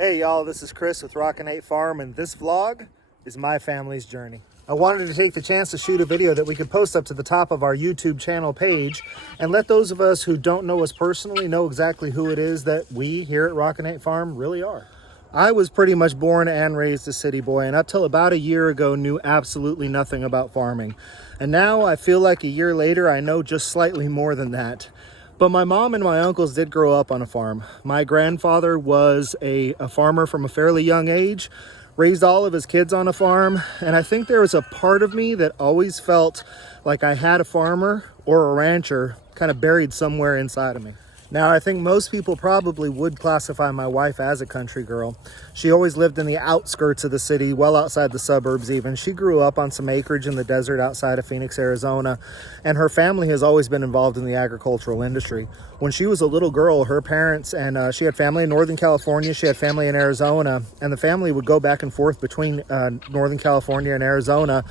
Hey y'all, this is Chris with Rockin Farm, and this vlog is my family's journey. I wanted to take the chance to shoot a video that we could post up to the top of our YouTube channel page and let those of us who don't know us personally know exactly who it is that we here at Rockin Farm really are. I was pretty much born and raised a city boy, and up till about a year ago knew absolutely nothing about farming. And now I feel like a year later I know just slightly more than that. But my mom and my uncles did grow up on a farm. My grandfather was a farmer from a fairly young age, raised all of his kids on a farm, and I think there was a part of me that always felt like I had a farmer or a rancher kind of buried somewhere inside of me. Now, I think most people probably would classify my wife as a country girl. She always lived in the outskirts of the city, well outside the suburbs even. She grew up on some acreage in the desert outside of Phoenix, Arizona, and her family has always been involved in the agricultural industry. When she was a little girl, her parents, and she had family in Northern California, she had family in Arizona, and the family would go back and forth between Northern California and Arizona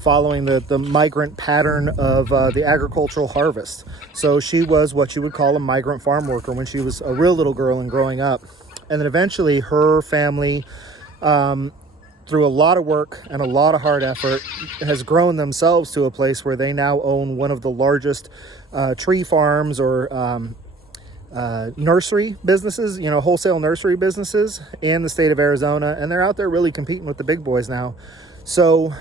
following the migrant pattern of the agricultural harvest. So she was what you would call a migrant farm worker when she was a real little girl and growing up. And then eventually her family, through a lot of work and a lot of hard effort, has grown themselves to a place where they now own one of the largest tree farms or nursery businesses, wholesale nursery businesses in the state of Arizona. And they're out there really competing with the big boys now. So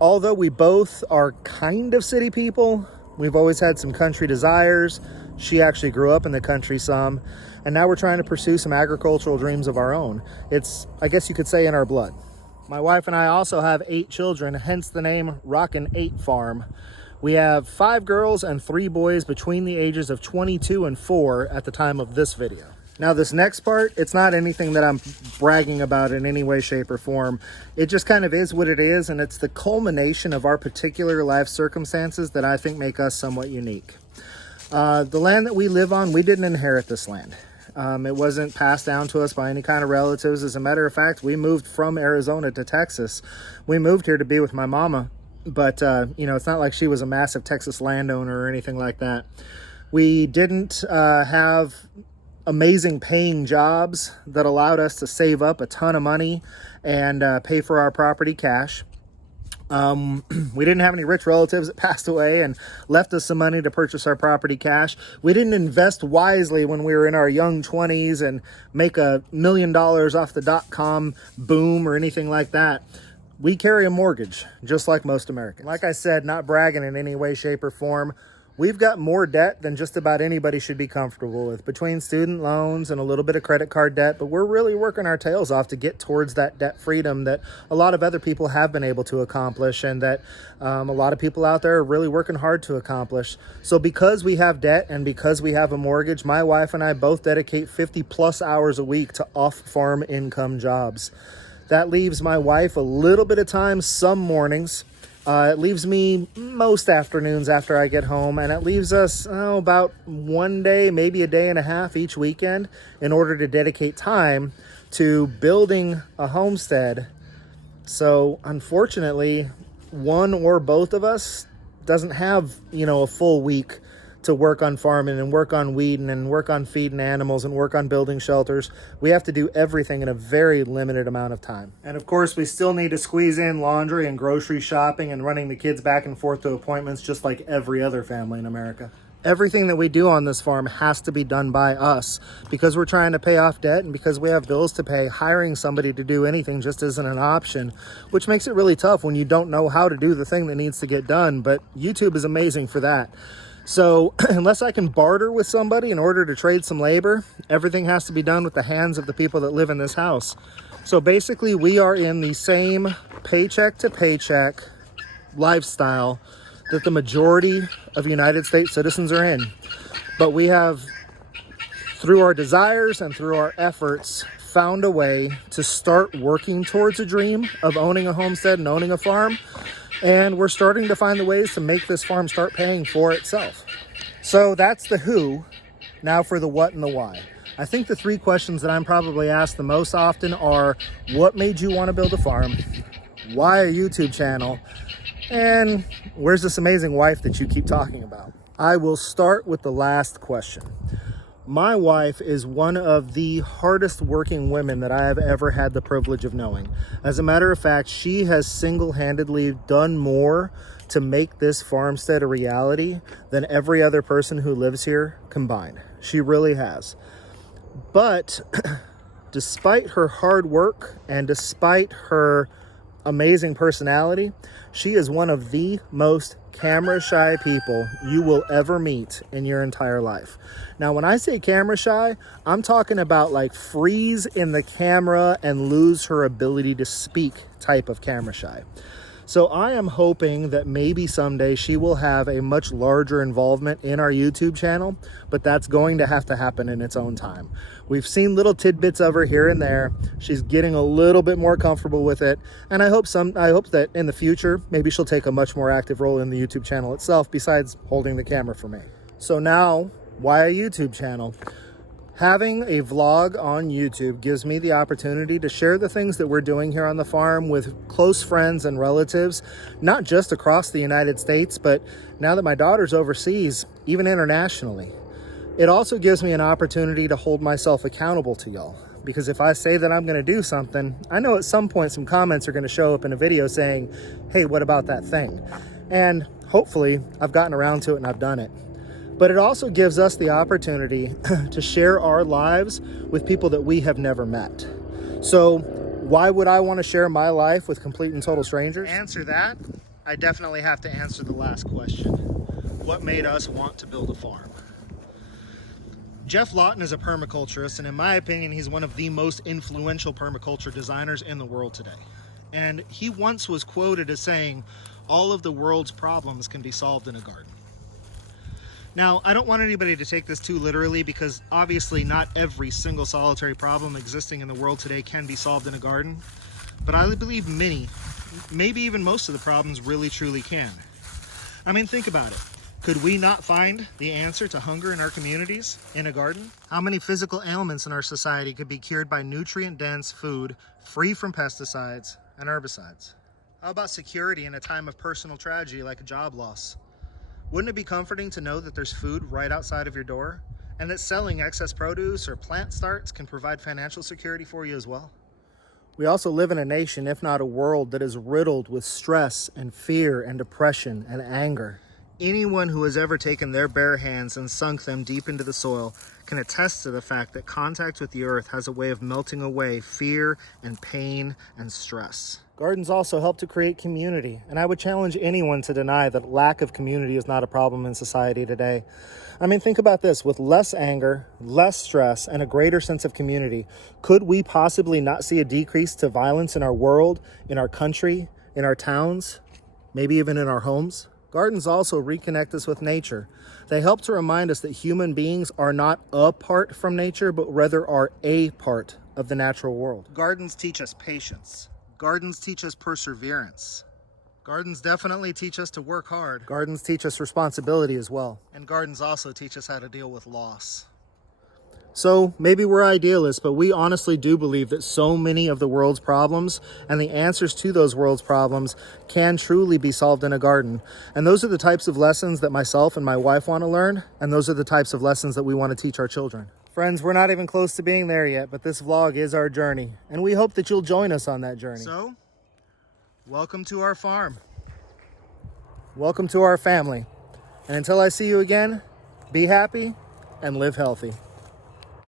although we both are kind of city people, we've always had some country desires. She actually grew up in the country some, and now we're trying to pursue some agricultural dreams of our own. It's, I guess you could say, in our blood. My wife and I also have 8 children, hence the name Rockin Farm. We have 5 girls and 3 boys between the ages of 22 and 4 at the time of this video. Now, this next part, it's not anything that I'm bragging about in any way, shape, or form. It just kind of is what it is, and it's the culmination of our particular life circumstances that I think make us somewhat unique. The land that we live on, we didn't inherit this land. It wasn't passed down to us by any kind of relatives. As a matter of fact, we moved from Arizona to Texas. We moved here to be with my mama, but it's not like she was a massive Texas landowner or anything like that. We didn't have amazing paying jobs that allowed us to save up a ton of money and pay for our property cash. We didn't have any rich relatives that passed away and left us some money to purchase our property cash. We didn't invest wisely when we were in our young 20s and make $1 million off the .com boom or anything like that. We carry a mortgage, just like most Americans. Like I said, not bragging in any way, shape, or form. We've got more debt than just about anybody should be comfortable with, between student loans and a little bit of credit card debt, but we're really working our tails off to get towards that debt freedom that a lot of other people have been able to accomplish, and that a lot of people out there are really working hard to accomplish. So because we have debt and because we have a mortgage, my wife and I both dedicate 50 plus hours a week to off-farm income jobs. That leaves my wife a little bit of time some mornings. It leaves me most afternoons after I get home, and it leaves us about one day, maybe a day and a half each weekend in order to dedicate time to building a homestead. So unfortunately, one or both of us doesn't have, a full week to work on farming and work on weeding and work on feeding animals and work on building shelters. We have to do everything in a very limited amount of time. And of course, we still need to squeeze in laundry and grocery shopping and running the kids back and forth to appointments just like every other family in America. Everything that we do on this farm has to be done by us because we're trying to pay off debt and because we have bills to pay. Hiring somebody to do anything just isn't an option, which makes it really tough when you don't know how to do the thing that needs to get done. But YouTube is amazing for that. So unless I can barter with somebody in order to trade some labor, everything has to be done with the hands of the people that live in this house. So basically, we are in the same paycheck to paycheck lifestyle that the majority of United States citizens are in. But we have, through our desires and through our efforts, found a way to start working towards a dream of owning a homestead and owning a farm. And we're starting to find the ways to make this farm start paying for itself. So that's the who. Now for the what and the why. I think the 3 questions that I'm probably asked the most often are, what made you want to build a farm? Why a YouTube channel? And where's this amazing wife that you keep talking about? I will start with the last question. My wife is one of the hardest working women that I have ever had the privilege of knowing. As a matter of fact, she has single-handedly done more to make this farmstead a reality than every other person who lives here combined. She really has. But despite her hard work and despite her amazing personality, she is one of the most camera shy people you will ever meet in your entire life. Now, when I say camera shy, I'm talking about like freeze in the camera and lose her ability to speak type of camera shy. So I am hoping that maybe someday she will have a much larger involvement in our YouTube channel, but that's going to happen in its own time. We've seen little tidbits of her here and there. She's getting a little bit more comfortable with it, and I hope that in the future, maybe she'll take a much more active role in the YouTube channel itself besides holding the camera for me. So now, why a YouTube channel? Having a vlog on YouTube gives me the opportunity to share the things that we're doing here on the farm with close friends and relatives, not just across the United States, but now that my daughter's overseas, even internationally. It also gives me an opportunity to hold myself accountable to y'all, because if I say that I'm going to do something, I know at some point some comments are going to show up in a video saying, hey, what about that thing? And hopefully I've gotten around to it and I've done it. But it also gives us the opportunity to share our lives with people that we have never met. So why would I want to share my life with complete and total strangers? To answer that, I definitely have to answer the last question. What made us want to build a farm? Jeff Lawton is a permaculturist, and in my opinion, he's one of the most influential permaculture designers in the world today. And he once was quoted as saying, all of the world's problems can be solved in a garden. Now, I don't want anybody to take this too literally, because obviously not every single solitary problem existing in the world today can be solved in a garden, but I believe many, maybe even most of the problems really truly can. I mean, think about it. Could we not find the answer to hunger in our communities in a garden? How many physical ailments in our society could be cured by nutrient-dense food free from pesticides and herbicides? How about security in a time of personal tragedy like a job loss? Wouldn't it be comforting to know that there's food right outside of your door, and that selling excess produce or plant starts can provide financial security for you as well? We also live in a nation, if not a world, that is riddled with stress and fear and depression and anger. Anyone who has ever taken their bare hands and sunk them deep into the soil can attest to the fact that contact with the earth has a way of melting away fear and pain and stress. Gardens also help to create community, and I would challenge anyone to deny that lack of community is not a problem in society today. I mean, think about this. With less anger, less stress, and a greater sense of community, could we possibly not see a decrease to violence in our world, in our country, in our towns, maybe even in our homes? Gardens also reconnect us with nature. They help to remind us that human beings are not apart from nature, but rather are a part of the natural world. Gardens teach us patience. Gardens teach us perseverance. Gardens definitely teach us to work hard. Gardens teach us responsibility as well. And gardens also teach us how to deal with loss. So maybe we're idealists, but we honestly do believe that so many of the world's problems and the answers to those world's problems can truly be solved in a garden. And those are the types of lessons that myself and my wife want to learn, and those are the types of lessons that we want to teach our children. Friends, we're not even close to being there yet, but this vlog is our journey, and we hope that you'll join us on that journey. So, welcome to our farm. Welcome to our family. And until I see you again, be happy and live healthy.